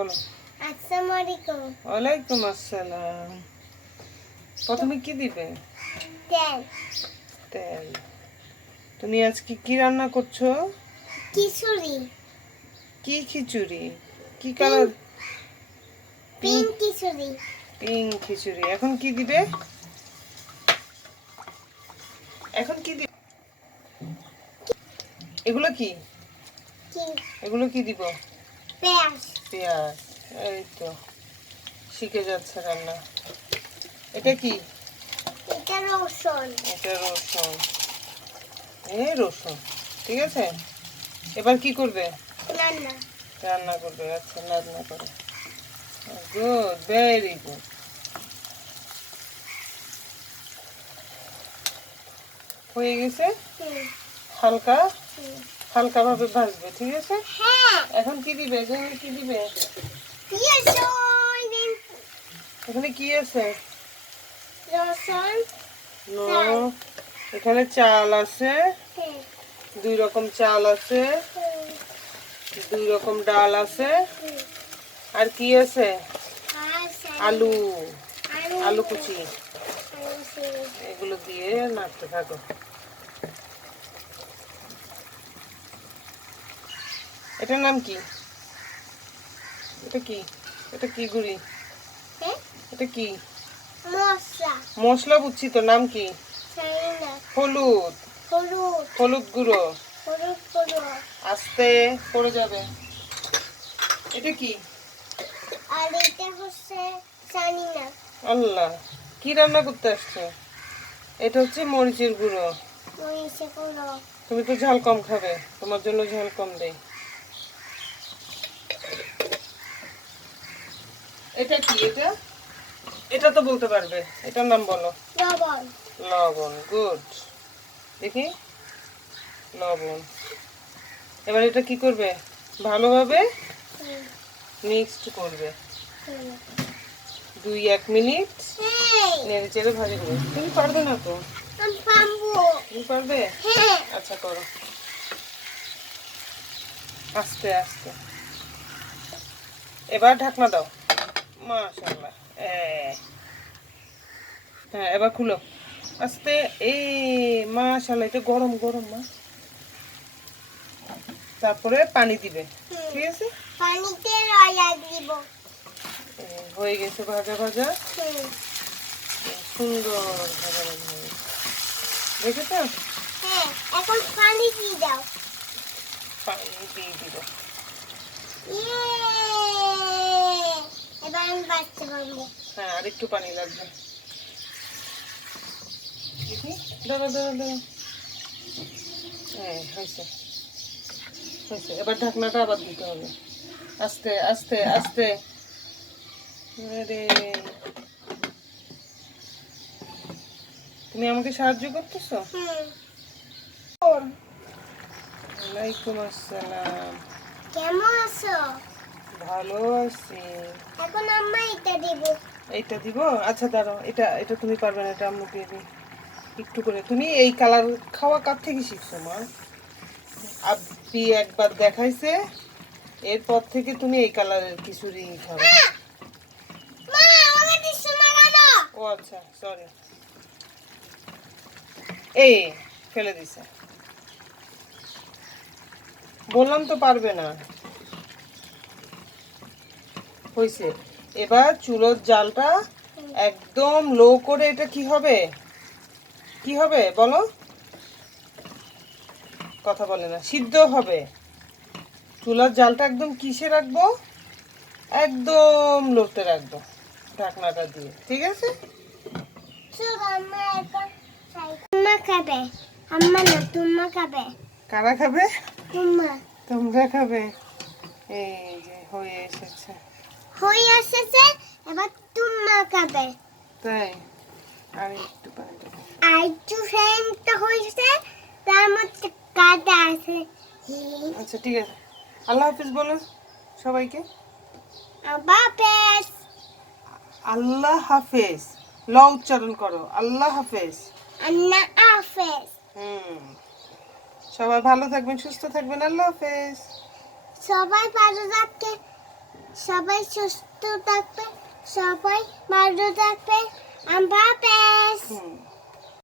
বলো। আসসালামু আলাইকুম। ওয়ালাইকুম আসসালাম। প্রথমে কি দিবে? তেল। তেল। তুমি আজকে কি রান্না করছো? খিচুড়ি। কি খিচুড়ি? কি কালার? পিঙ্ক খিচুড়ি। পিঙ্ক খিচুড়ি। এখন কি দিবে? এখন কি দিবে? এগুলো কি? কি? এগুলো কি দিব? পেঁয়াজ। পেঁয়াজ। এই তো শিখে যাচ্ছে রান্না। এটা কি? এটা রসুন। এটা রসুন। রসুন। ঠিক আছে। এবার কি করবে? রান্না। রান্না করবে। আচ্ছা, রান্না করে। Good, very good. হয়ে গেছে। হালকা হালকা ভাবে ভাজবে, ঠিক আছে। হ্যাঁ। এখন কি দিবে? এখানে কি দিবে? এখানে কি আছে? রসুন। নো, এখানে চাল আছে। 2 রকম চাল আছে, 2 রকম ডাল আছে। আর কি আছে? আলু। আলু কুচি। এগুলো দিয়ে নাড়তে থাকো। এটার নাম কি? এটা কি? এটা কি গুঁড়ি? এটা কি? মশলা। মশলা বুঝছি তো, নাম কি? হলুদ। হলুদ। হলুদ গুঁড়ো। হলুদ গুঁড়ো। আস্তে পড়ে যাবে। এটা কি? আর এটা হচ্ছে জানি না। আল্লাহ, কি রান্না করতে আসছো? এটা হচ্ছে মরিচের গুঁড়ো। মরিচের গুঁড়ো। তুমি তো ঝাল কম খাবে, তোমার জন্য ঝাল কম দেই। এটা কি? এটা এটা তো বলতে পারবে। এটার নাম বলো। লবণ। লবণ। গুড। দেখি, লবণ। এবার এটা কি করবে? ভালোভাবে মিক্সড করবে। 2-1 মিনিট নেড়ে চেড়ে ভাজি করবে। তুমি পারবে না তো? তুমি পারবে? আচ্ছা, করো আস্তে আস্তে। এবার ঢাকনা দাও। মাশাআল্লাহ। হ্যাঁ, এবার খুলো আস্তে। এই মাশাআল্লাহ, এটা গরম গরম মা। তারপরে পানি দিবে, ঠিক আছে। পানিতে রয়া দিব। হয়ে গেছে ভাজা ভাজা। সুন্দর ভাজা ভাজা হয়ে গেছে। দেখেছো? হ্যাঁ, এখন পানি দিয়ে দাও। পানি দিয়ে দিব। ইয়ে! এবার আমি বাচ্চা বানবো। হ্যাঁ, আর একটু পানি লাগবে। দেখি, দাঁড়া দাঁড়া দাঁড়া। হয়েছে হয়েছে। এবার ঢাকনাটা আবার দিতে হবে। আস্তে আস্তে আস্তে। আরে, তুমি আমাকে সাহায্য করতেছো? ওয়ালাইকুম আসসালাম। কেমন আছো? ভালো আছি। এখন আম্মা এটা দিব। এইটা দিব? আচ্ছা, দাঁড়াও। এটা এটা তুমি পারবে না, এটা আম্মু দিয়ে দিই। একটু করে। তুমি এই কালার খাওয়া কার থেকে শিখছো মা? আব্বি একবার দেখাইছে, এরপর থেকে তুমি এই কালারের খিচুড়ি খাও। মা, আমাকে টিস্যু লাগানো। ও আচ্ছা, সরি। এই ফেলে দিছে। বললাম তো পারবে না। হইছে। এবার চুলোর জালটা একদম লো করে, এটা কি হবে? কি হবে বলো? কথা বলে না। সিদ্ধ হবে। চুলার জালটা একদম কিসে রাখবো? একদম লোতে রাখবো ঢাকনাটা দিয়ে, ঠিক আছে। চল আম্মা এখন খাই। আম্মা খাবে। আম্মা না, তুমি খাবে। কারা খাবে? তোমা। তোমরা খাবে। এই যে হয়ে এসেছে। হয়ে এসেছে, এবার তুমি খাবে। তাই? আর একটু পানি দেবো। আর একটু সেন্টটা হয়েছে, তার মধ্যে কাটা আছে। আচ্ছা, ঠিক আছে। আল্লাহ হাফিজ বলো সবাইকে। বাপেস। আল্লাহ হাফেজ। ল উচ্চারণ করো। আল্লাহ হাফেজ। আল্লাহ হাফেজ। সবাই ভালো থাকবেন, সুস্থ থাকবেন। আল্লাহ হাফেজ। সবাই ভালো থাকতে সবাই সুস্থ থাকবে, সবাই ভালো থাকবে। আমরা